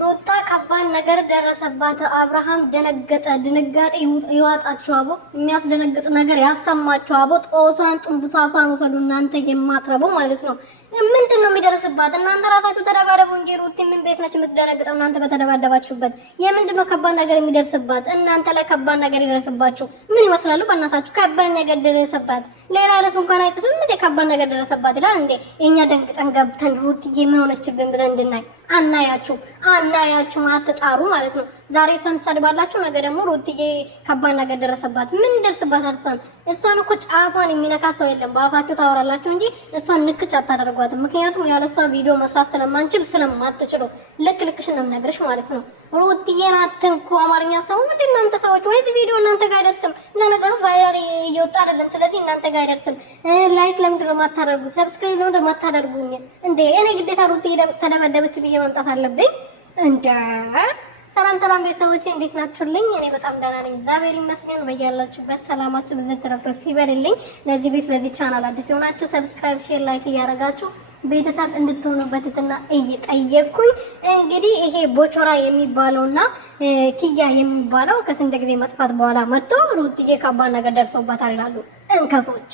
ሩታ ከባድ ነገር ደረሰባት። አብርሃም ደነገጠ። ድንጋጤ ይዋጣችሁ አቦ። የሚያስደነግጥ ነገር ያሰማችሁ አቦ። ጦሷን ጥንቡሳሷን ወሰዱ እናንተ የማትረቡ ማለት ነው። ምንድነው የሚደርስባት? እናንተ ራሳችሁ ተደባደቡ እንጂ ሩቲ ምን ቤት ነች የምትደነግጠው? እናንተ በተደባደባችሁበት የምንድነው ከባድ ነገር የሚደርስባት? እናንተ ላይ ከባድ ነገር ይደርስባችሁ ምን ይመስላሉ? በእናታችሁ ከባድ ነገር ደረሰባት። ሌላ ርዕስ እንኳን አይጽፍም እንዴ? ከባድ ነገር ደረሰባት ይላል እንዴ? እኛ ደንግጠን ገብተን ሩቲዬ ምን ሆነችብን ብለን እንድናይ አናያችሁ አትጣሩ ማለት ነው። ዛሬ እሷን ትሰድባላችሁ፣ ነገ ደግሞ ሩቲዬ ከባድ ነገር ደረሰባት። ምን ደርስባታል? እሷን እኮ ጫፏን የሚነካ ሰው የለም። በአፋችሁ ታወራላችሁ እንጂ እሷን ንክች አታደርጓትም። ምክንያቱም ያለሷ ቪዲዮ መስራት ስለማንችል ስለማትችሉ ልክሽን ነው የምነግርሽ ማለት ነው። ሩቲዬን አትንኩ። አማርኛ ሰው ምንድን እናንተ ሰዎች ወይ ቪዲዮ እናንተ ጋር አይደርስም። ለነገሩ ቫይራል እየወጣ አይደለም፣ ስለዚህ እናንተ ጋር አይደርስም። ላይክ ለምንድን ነው የማታደርጉት? ሰብስክራይብ ለምንድን ነው የማታደርጉኝ እንዴ? እኔ ግዴታ ሩቲዬ ተደበደበች ብዬ መምጣት አለብኝ እንዴ? ሰላም ቤተሰቦቼ እንዴት ናችሁልኝ? እኔ በጣም ደህና ነኝ፣ እግዚአብሔር ይመስገን። በያላችሁበት ሰላማችሁ ብዝት ትረፍረፍ ይበልልኝ። ለዚህ ቤት ለዚህ ቻናል አዲስ የሆናችሁ ሰብስክራይብ፣ ሼር፣ ላይክ እያደረጋችሁ ቤተሰብ እንድትሆኑበት እና እየጠየቅኩኝ እንግዲህ ይሄ ቦቾራ የሚባለውና ኪያ የሚባለው ከስንት ጊዜ መጥፋት በኋላ መጥቶ ሩቲዬ ከባድ ነገር ደርሶባታል ይላሉ እንከፎች።